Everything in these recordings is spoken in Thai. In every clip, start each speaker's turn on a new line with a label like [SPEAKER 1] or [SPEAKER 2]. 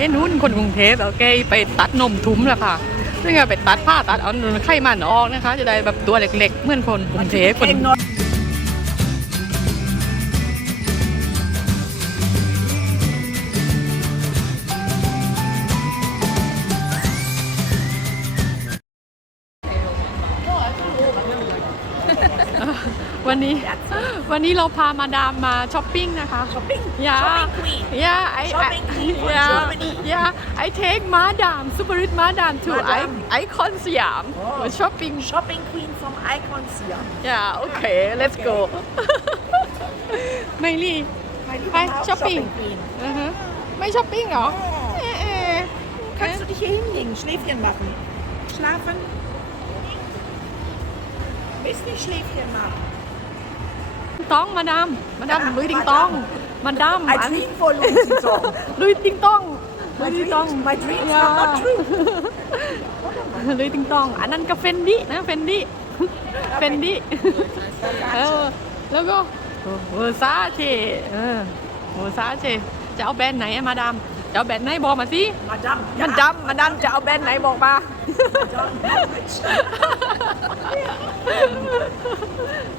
[SPEAKER 1] เห็นนู้นคนกรุงเทพแล้วแกไปตัดนมทุ้มแหละค่ะซึ่งไปตัดผ้าตัดเอาไข่มันออกนะคะ จะได้แบบตัวเล็กๆเหมือนคนกรุงเทพคน วันนี้เราพามาดามมาช้อปปิ้งนะคะ
[SPEAKER 2] Shopping.
[SPEAKER 1] Yeah.
[SPEAKER 2] Shopping queen.
[SPEAKER 1] Yeah, I,
[SPEAKER 2] Shopping
[SPEAKER 1] I,
[SPEAKER 2] queen for
[SPEAKER 1] yeah,
[SPEAKER 2] Germany.
[SPEAKER 1] yeah. I take Madam, Superit Madam to
[SPEAKER 2] Madam.
[SPEAKER 1] I, Icon Siam
[SPEAKER 2] Oh.
[SPEAKER 1] for shopping.
[SPEAKER 2] Shopping queen from Icon Siam.
[SPEAKER 1] Yeah, okay, let's go. ไม่รี
[SPEAKER 2] Meine
[SPEAKER 1] Hi,
[SPEAKER 2] Frau,
[SPEAKER 1] Shopping.
[SPEAKER 2] queen.
[SPEAKER 1] อือฮะไม่ช้อปปิ้งเหรอเอ๊ะเอ๊ะ
[SPEAKER 2] Kannst du dich hier hinlegen, Schläfchen machen? Schlafen? Willst nicht Schläfchen machen?
[SPEAKER 1] ต้องมาดามมาดามลุยติงต้องมาดาม
[SPEAKER 2] I dream for Louis Vuitton.
[SPEAKER 1] ลุยติงต้องลุ
[SPEAKER 2] My
[SPEAKER 1] ยติงต้อง
[SPEAKER 2] dreams, my dreams
[SPEAKER 1] Yeah.
[SPEAKER 2] are not true.
[SPEAKER 1] ลุยติงต้อง อันนั้นก็เฟนดี้นะเฟนดี้เฟนดี้เออแล้วก็เวอร์ซาเชเออเวอร์ซาเชจะเอาแบรนด์ไหนอะมาดาม จะเอาแบรนด์ไหนบอกมาสิ
[SPEAKER 2] Madame,
[SPEAKER 1] มันดำมาดามจะเอาแบรนด์ไหนบอกมา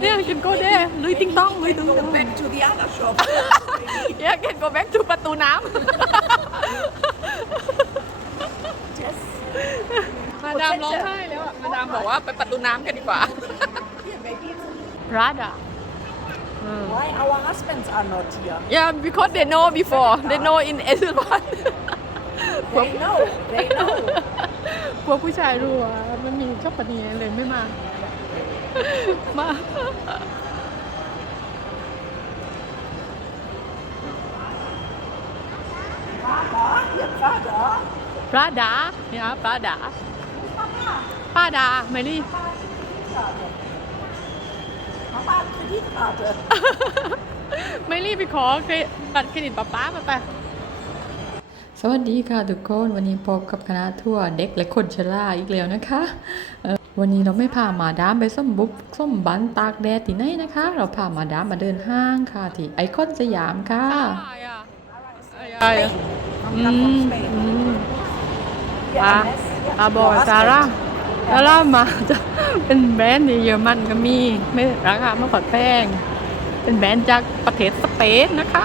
[SPEAKER 1] เนี่ยกินโกเด้ลุยติงต้องลุยติง
[SPEAKER 2] Go
[SPEAKER 1] ต้อง
[SPEAKER 2] back to the other shop.
[SPEAKER 1] เย้กินโกแบ็กทูประตูน้ำ
[SPEAKER 2] Yes.
[SPEAKER 1] มาดามร้องไห้แล้วอะมาดามบอกว่าไปประตูน้ำกันดีกว่า
[SPEAKER 2] Here, maybe it's-
[SPEAKER 1] Prada
[SPEAKER 2] Why our husbands are not here?
[SPEAKER 1] Yeah because they know before they know in S1
[SPEAKER 2] They know. They know.
[SPEAKER 1] พวกผู้ชายรู้ว่ามันมีชอบปนีเลยไม่มา มา
[SPEAKER 2] Ihr Vater?
[SPEAKER 1] Prada เนี่ย Prada ป้าดาเมลี่
[SPEAKER 2] Mama hat Kreditkarte.
[SPEAKER 1] ไม่รีบไปขอเครดิตบัตรเครดิตป๊าป๊ามาไปสวัสดีค่ะทุกคน วันนี้พบกับคณะทัวร์เด็กและคนชราอีกแล้วนะคะเอ่อวันนี้เราไม่พามาดามไปส้มบุบส้มบันตากแดดที่ไหนนะคะ เราพามาดามมาเดินห้างค่ะที่ไอคอนสยามค่ะ
[SPEAKER 2] From come from Spain.
[SPEAKER 1] ปา
[SPEAKER 2] Yes.
[SPEAKER 1] ปาบอกซาร่า ซาร่ามาจะเป็นแบรนด์ในเยอรมันก็มี ไม่ราคาไม่ขอดแพงเป็นแบรนด์จากประเทศสเปนนะคะ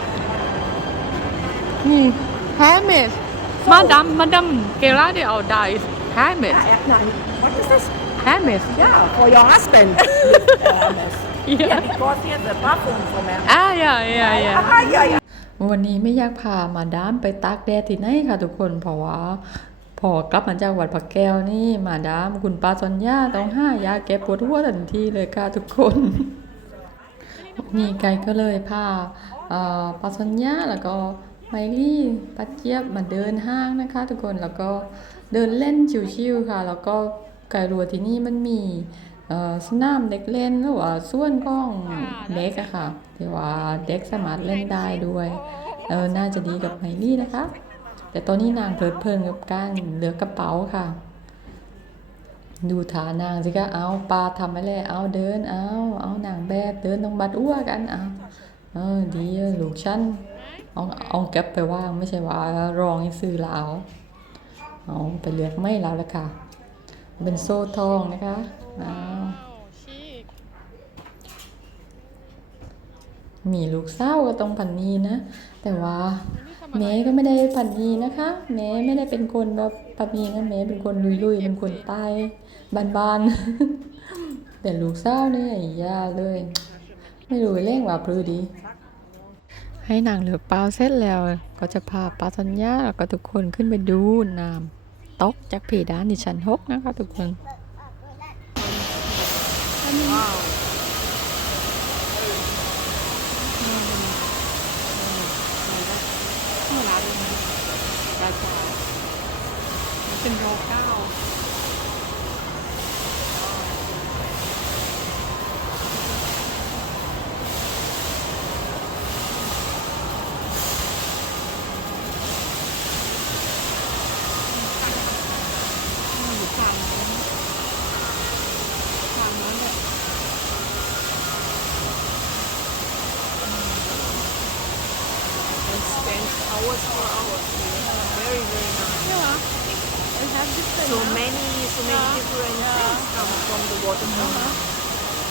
[SPEAKER 1] นี่แฮมเมสมาดามมาดามเกล่าเดียวไดแฮมเมส
[SPEAKER 2] Ja, ja, nein. What is this?
[SPEAKER 1] แฮมเมส
[SPEAKER 2] Yeah, for your husband. Hermes.
[SPEAKER 1] Yeah.
[SPEAKER 2] Yeah, because he has a perfume from Hermes.
[SPEAKER 1] อ่าอย่าอย่าอย่า
[SPEAKER 2] Ah, yeah, yeah.
[SPEAKER 1] วันนี้ไม่อยากพามาดามไปตากแดดที่ไหนค่ะทุกคน เพราะว่า พอกลับมาจากวัดพระแก้วนี่มาดามคุณป้าซอนยาต้องห้ายาแก้ปวดหัวทันทีเลยค่ะทุกคน นี่ไกก็เลยพาป้าซอนยาแล้วก็ไมลี่ป้าเจี๊ยบมาเดินห้างนะคะ ทุกคนแล้วก็เดินเล่นชิวๆค่ะ แล้วก็ไก่รัวที่นี่มันมีสนามเด็กเล่นหรือว่าส่วนของเด็กอะค่ะที่ว่าเด็กสามารถเล่นได้ด้วยเออน่าจะดีกับไมลี่นะคะ แต่ตอนนี้นางเพลิดเพลินกับการเหลือกกระเป๋าค่ะ ดูฐานางสิคะเอาปลาทำอะไรเอาเดินเอาเอานางแบบเดินต้องบัดอ้วกันเอาเออดีลูกฉันเอาเอาแก๊ปไปว่างไม่ใช่ว่ารองให้ซื้อลาวเอาไปเลือกไม่แล้วละค่ะ เป็นโซ่ทองนะคะเอามีลูกสาก็ต้องพันนีนะ แต่ว่าแม่ก็ไม่ได้พันนีนะคะ แม่ไม่ได้เป็นคนแบบพันนีนะแม่เป็นคนลุยๆเป็นคนใต้บ้านๆแต่ลูกสาวเนี่ยยาเลย ไม่รู้เร่งว่าพลือดี ให้นางเหลือเปล่าเสร็จแล้ว ก็จะพาป้าสัญญาแล้วก็ทุกคนขึ้นไปดูน้ำตกจากเพดานที่ชั้นหกนะคะทุกคน เป็นโรเก้าอยู่ทางนั้นทางนั้นแหละ and spend hours for hours here. Very
[SPEAKER 2] so now. many, so many yeah. different yeah. things come from the watermelon. Uh -huh.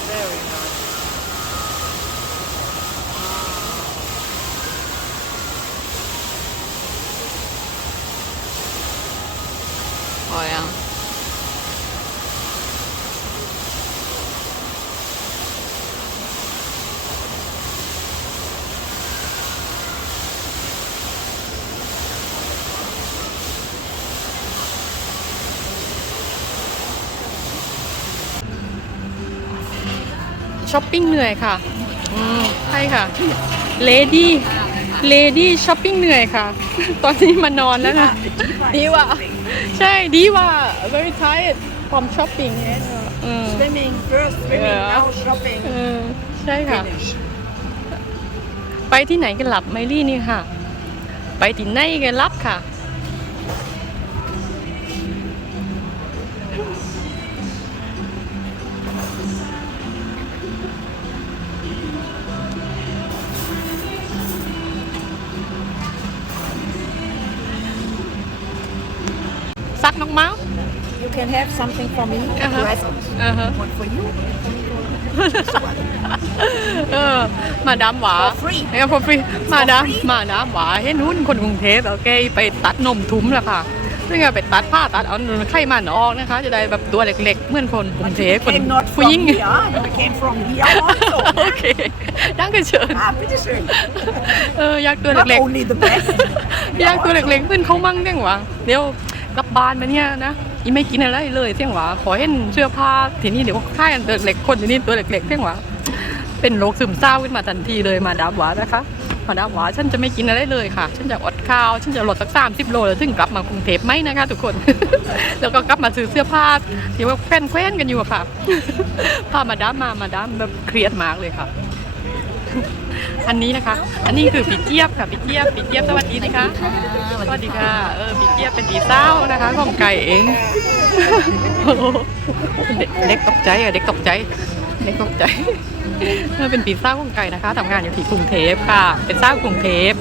[SPEAKER 3] Very nice. Oh yeah. ช้อปปิ้งเหนื่อยค่ะอืมใช่ค่ะเลดี้เลดี้ช้อปปิ้งเหนื่อยค่ะ ตอนนี้มานอนแล้วนะดีว่า ใช่ดีว่า very tired from shopping เออ
[SPEAKER 2] Swimming first, swimming,
[SPEAKER 3] Yeah.
[SPEAKER 2] now shopping.
[SPEAKER 3] เออใช่ค่ะ
[SPEAKER 2] Finish.
[SPEAKER 3] ไปที่ไหนกันหลับไมลี่นี่ค่ะ ไปที่ไหนกันรับค่ะ
[SPEAKER 2] can have something for me, a
[SPEAKER 3] Uh-huh.
[SPEAKER 2] present.
[SPEAKER 3] อ่าฮะ
[SPEAKER 2] One for you.
[SPEAKER 3] เออมาดามหวา
[SPEAKER 2] For free
[SPEAKER 3] เออ for free มาดาม
[SPEAKER 2] free
[SPEAKER 3] มาดามหวาเห็นหุ้นคนกรุงเทพโอเคไปตัดนมทุ้มแหละค่ะซึ่งก็ไปตัดผ้าตัดเอาไข่มันออกนะคะ จะได้แบบตัวเล็กๆเหมือนคนกรุงเทพคน
[SPEAKER 2] Came not
[SPEAKER 3] ผู้
[SPEAKER 2] from
[SPEAKER 3] หญิง
[SPEAKER 2] here, it came from here also.
[SPEAKER 3] โอเคดังกันเชิญ
[SPEAKER 2] ah, bitteschön.
[SPEAKER 3] เอออยากตัว
[SPEAKER 2] Not
[SPEAKER 3] เล็ก
[SPEAKER 2] only the best.
[SPEAKER 3] ๆ อยากตัวเล็กๆเพื่อนเขามั่งเสี่ยงหวะเดี๋ยวกลับบ้านมาเนี่ยนะ อีไม่กินอะไรเลยเสี่ยงหวะขอเห็นเสื้อผ้าทีนี้เดี๋ยวค่ายกันตัวเล็กคนทีนี้ตัวเล็กๆเสี่ยงหวะเป็นโรคซึมเศร้าขึ้นมาทันทีเลยมาดามหวานะคะมาดามหวาฉันจะไม่กินอะไรเลยค่ะ ฉันจะอดข้าว ฉันจะลดสักสามสิบโลแล้วถึงกลับมากรุงเทพไหมนะคะ ทุกคน แล้วก็กลับมาซื้อเสื้อผ้าที่ว่าแคว้นๆกันอยู่อะค่ะพามาดามมามาดามแบบเครียดมากเลยค่ะ อันนี้นะคะ อันนี้คือปีเจี๊ยบค่ะปีเจี๊ยบปีเจี๊ยบสวัสดีนะคะสวัสดีค่ะเออปีเจี๊ยบเป็นปีเศร้านะคะของไก่เองโอ้โหเด็กเด็กตกใจอะเด็กตกใจเด็กตกใจเออเป็นปีเศร้าของไก่นะคะทำงานอยู่ที่กรุงเทพค่ะ เป็นเศร้ากรุงเทพ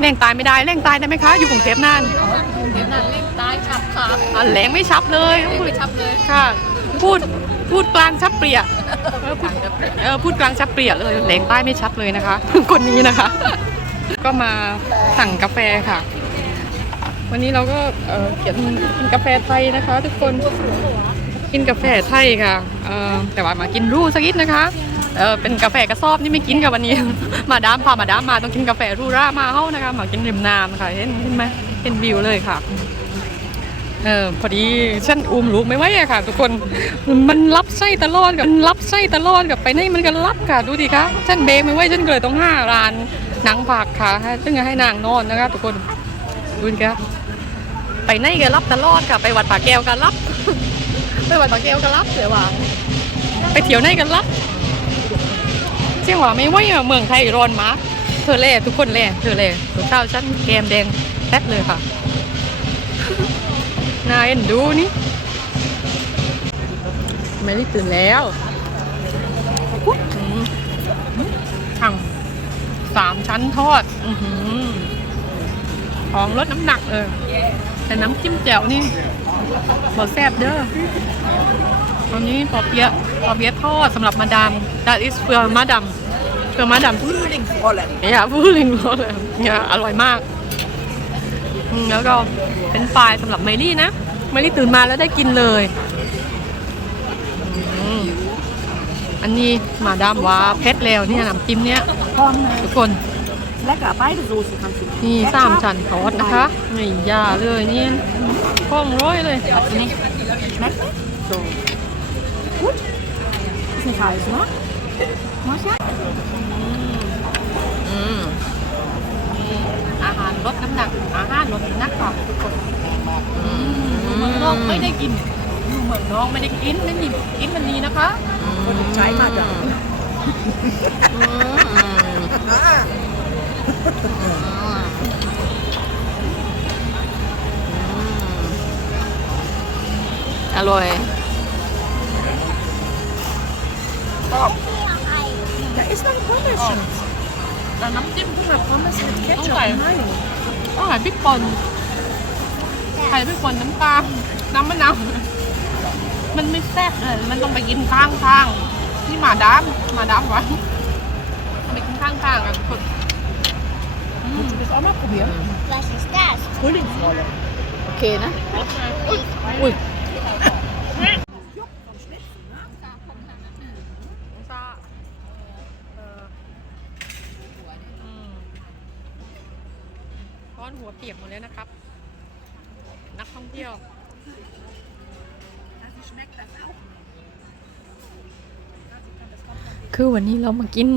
[SPEAKER 3] แรงตายไม่ได้แรงตายได้ไหมคะอยู่กรุงเทพนาน
[SPEAKER 4] เดี๋ยวนั้นเล่นตายชับค่ะ
[SPEAKER 3] อะแรงไม่ชับเลย
[SPEAKER 4] เล่นไม่ชับเลย
[SPEAKER 3] ค่ะ พูด พูดกลางชับเปรียเออพูดเออพูดกลางชับเปรียเลยแรงใต้ไม่ชับเลยนะคะ คนนี้นะคะ ก็มาสั่งกาแฟค่ะ วันนี้เราก็เออเขียนกินกาแฟไทยนะคะ ทุกคนกินกาแฟไทยค่ะเอ่อแต่ว่ามากินรูสักนิดนะคะเออเป็นกาแฟกระสอบนี่ไม่กินกับวันนี้ มาดามพามาดามมาต้องกินกาแฟรูร่ามาเฮ้านะคะมากินริมน้ำค่ะเห็นเห็นไหมเห็นวิวเลยค่ะ เออพอดีฉันอุ้มลูกไม่ไหวอะค่ะ ทุกคนมันรับไส้ตลอดกับรับไส้ตลอดกับไปไหนมันก็รับค่ะดูดิคะฉันเบรกไม่ไหวฉันก็เลยต้องห้าร้านนังผักค่ะซึ่งจะให้นางนอนนะคะทุกคนดูดิคะไปไหนก็รับตลอดค่ะ ไปวัดป่าแก้วก็รับ ไปวัดป่าแก้วก็รับเสียว่าไปเที่ยวไหนกันรับเสียงว่าไม่ไหวอะเมืองไทยร้อนมากเธอแล่ทุกคนแล่เธอแล่ตัวเช้าฉันแกมแดงแป๊บเลยค่ะ น่าเอ็นดูนี่ไม่ได้ตื่นแล้วอืมหั่งสามชั้นทอดอือหือของลดน้ำหนักเออแต่น้ำจิ้มแจ่วนี่บอแซบเด้อตอนนี้ปอเปี๊ยะปอเปี๊ยะทอดสำหรับมาดาม that is เฟือมาดามเฟือมาดาม
[SPEAKER 2] Frühlingsrolle.
[SPEAKER 3] เนี่ยพูดลิงโรสเลยเนี่ยอร่อยมากอืม แล้วก็เป็นไฟรายสำหรับไมลี่นะไมลี่ตื่นมาแล้วได้กินเลยอืมอันนี้มาดามว่าเพชรแล้วเนี่ยน้ำจิ้มเนี่ย
[SPEAKER 2] Von
[SPEAKER 3] ทุกคน
[SPEAKER 2] lecker, beide Soßen kannst du.
[SPEAKER 3] นี่สามชั้นทอดนะคะนี่ยาเลยนี่ข้องร้อยเลย
[SPEAKER 2] Hat's nicht. Schmeckt nicht? So. Gut. Ist nicht heiß, ne? Mascha?
[SPEAKER 3] อืม อาหารลดน้ำหนัก อาหารลดน้ำหนักค่ะทุกคนอืม
[SPEAKER 4] เมืองนอกไม่ได้กินอยู่เมืองนอกไม่ได้กินไม่มีกินมันนี้นะคะ
[SPEAKER 2] ใช้มาจาก
[SPEAKER 3] อืมอร่อย
[SPEAKER 2] Da ist noch ein Pommes.
[SPEAKER 4] แต่น้ำจิ้มที่แบบ
[SPEAKER 2] Pommes mit Ketchup.
[SPEAKER 4] Okay.
[SPEAKER 2] Nein.
[SPEAKER 3] ต้องหาพริกป่นไข่พริกป่นน้ำปลา น้ำมะนาว มันไม่แซ่บเลย มันต้องไปกินข้างทางที่หมาดามหมาดามวะไปกินข้างทางกันทุกคนอืม
[SPEAKER 2] Moet je het allemaal proberen?
[SPEAKER 5] Was is dat?
[SPEAKER 2] Puddingvolle.
[SPEAKER 1] โอเคน
[SPEAKER 3] ปียกหมดเลยนะครับ นักท่องเที่ยว
[SPEAKER 1] คือวันนี้เรามากิน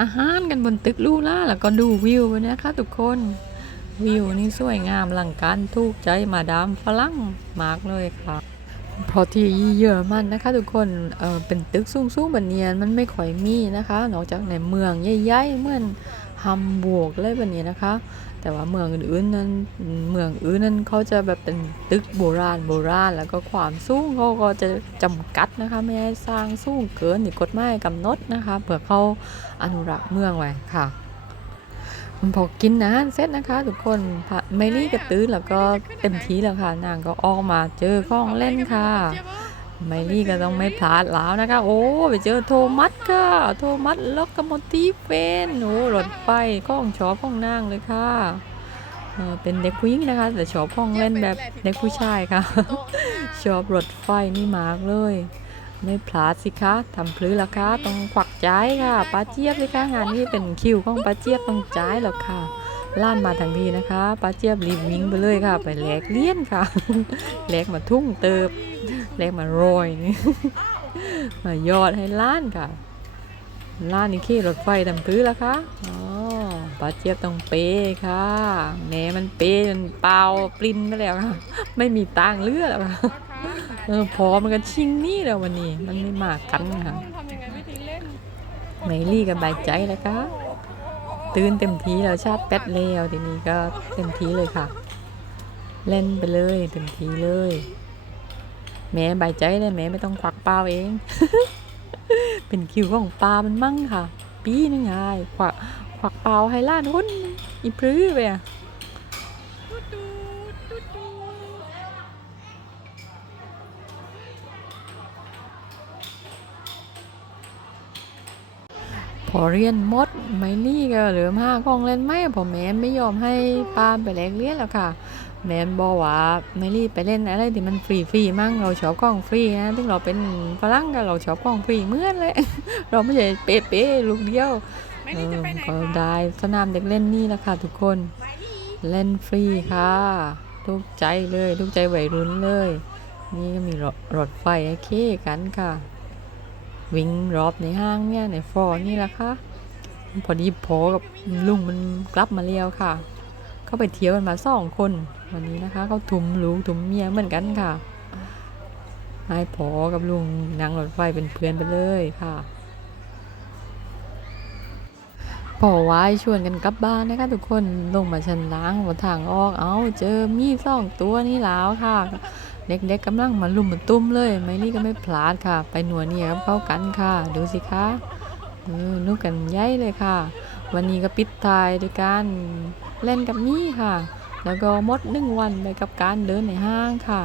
[SPEAKER 1] อาหารกันบนตึกลูล่าแล้วก็ดูวิวไปนะคะทุกคนวิวนี่สวยงามหลังการถูกใจมาดามฝรั่งมากเลยค่ะเพราะที่เยอรมันนะคะทุกคนเออเป็นตึกสูงๆแบบเนียนมันไม่ค่อยมีนะคะ นอกจากในเมืองใหญ่ๆเหมือนฮัมบูร์กอะไรแบบนี้นะคะ แต่ว่าเมืองอื่นๆนั้นเมืองอื่นนั้นเขาจะแบบเป็นตึกโบราณโบราณแล้วก็ความสูงเขาก็จะจำกัดนะคะไม่ให้สร้างสูงเกินที่กฎหมายกำหนดนะคะเพื่อเขาอนุรักษ์เมืองไว้ค่ะพอกินอาหารเสร็จนะคะ ทุกคนพะไม่รีกระตื้นแล้วก็เต็มที่แล้วค่ะนางก็ออกมาเจอข้องเล่นค่ะ ไมลี่ก็ต้องไม่พลาดแล้วนะคะ โอ้ไปเจอโทมัสค่ะ โทมัสล็อกกโมตีเฟนโอ้รถไฟข้องชอบของนางเลยค่ะเออเป็นเด็กผู้หญิงนะคะ แต่ชอบของเล่นแบบเด็กผู้ชายค่ะ ชอบรถไฟนี่มากเลย ไม่พลาดสิคะทำพลื้ละคะต้องควักใจค่ะป้าเจี๊ยบเลยค่ะงานนี้เป็นคิวของป้าเจี๊ยบต้องจ่ายแล้วค่ะ ล่านมาทางทีนะคะป้าเจี๊ยบรีบวิ่งไปเลยค่ะ ไปแลกเลี้ยนค่ะแลกมาทุ่งเติบแลกมาโรยนี่มายอดให้ล้านค่ะล้านนี่ขี่รถไฟทำพื้นแล้วคะอ๋อป้าเจี๊ยบต้องเปย์ค่ะแหม่มันเปย์จนเปล่าปรินไปแล้วค่ะ ไม่มีตังค์เหลือแล้วค่ะเออพอมันกันชิงนี่แล้ววันนี้ มันไม่มากันค่ะ
[SPEAKER 3] ทำยังไงวิธีเล่น
[SPEAKER 1] ไม่รีกันบายใจแล้วค่ะ ตื่นเต็มทีแล้วชาติแป๊ดแล้วทีนี้ก็เต็มทีเลยค่ะ เล่นไปเลยเต็มทีเลย แม่ใบใจเลยแม่ไม่ต้องควักเปล่าเอง เป็นคิวของปลามันมั่งค่ะ ปีนึงไงควักควักเปล่าให้ล้านคนอีพรื้อไปอะพอเรียนหมด ไม่นี่ก็เหลือมาของเล่นไหมพอแม่ไม่ยอมให้ปาไปแลกเลี้ยนแล้วค่ะ แมนบอกว่าไม่รีบไปเล่นอะไรที่มันฟรีฟรีๆมั่งเราชอบกล้องฟรีนะถึงเราเป็นฝรั่งก็เราชอบกล้องฟรีเหมือนเลยเราไม่ใช่เป๊ะๆลูกเดียว
[SPEAKER 3] ไม่
[SPEAKER 1] เอ
[SPEAKER 3] นี่จะ
[SPEAKER 1] อ
[SPEAKER 3] ไปไหน
[SPEAKER 1] ก็
[SPEAKER 3] คะ
[SPEAKER 1] ได้สนามเด็กเล่นนี่แหละค่ะทุกคนเล่นฟรีค่ะทุกใจเลยทุกใจวัยรุ่นเลย นี่ก็มีรถรถไฟไอ้เคกันค่ะ วิ่งรอบในห้างเนี่ยในฟอร์นี่แหละค่ะ พอดีพอกับลุงมันกลับมาเลี้ยวค่ะ เขาไปเที่ยวกันมาสองคน วันนี้นะคะ เขาถุมลูกถุมเมียเหมือนกันค่ะให้พอกับลุงนั่งรถไฟเป็นเพื่อนไปเลยค่ะพอไว้ชวนกันกลับบ้านนะคะทุกคนลงมาชั้นล่างบนทางออก เอาเจอมีสองตัวนี่แล้วค่ะ เด็กๆกำลังมาลุมมาตุ้มเลย ไม่นี่ก็ไม่พลาดค่ะ ไปหนัวเนี่ยกับเข้ากันค่ะ ดูสิคะ นุกกันใหญ่เลยค่ะ วันนี้ก็ปิดท้ายด้วยการเล่นกับนี่ค่ะ แล้วก็มดหนึ่งวันไปกับการเดินในห้างค่ะ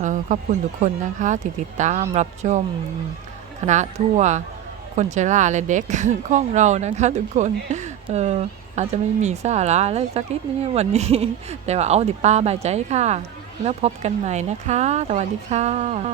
[SPEAKER 1] ออขอบคุณทุกคนนะคะที่ติดตามรับชมคณะทัวร์คนชราและเด็กของเรานะคะ ทุกคนเอออาจจะไม่มีสาระอะไรสักนิดนึงวันนี้ แต่ว่าเอาดิป้าบายใจค่ะ แล้วพบกันใหม่นะคะ สวัสดีค่ะ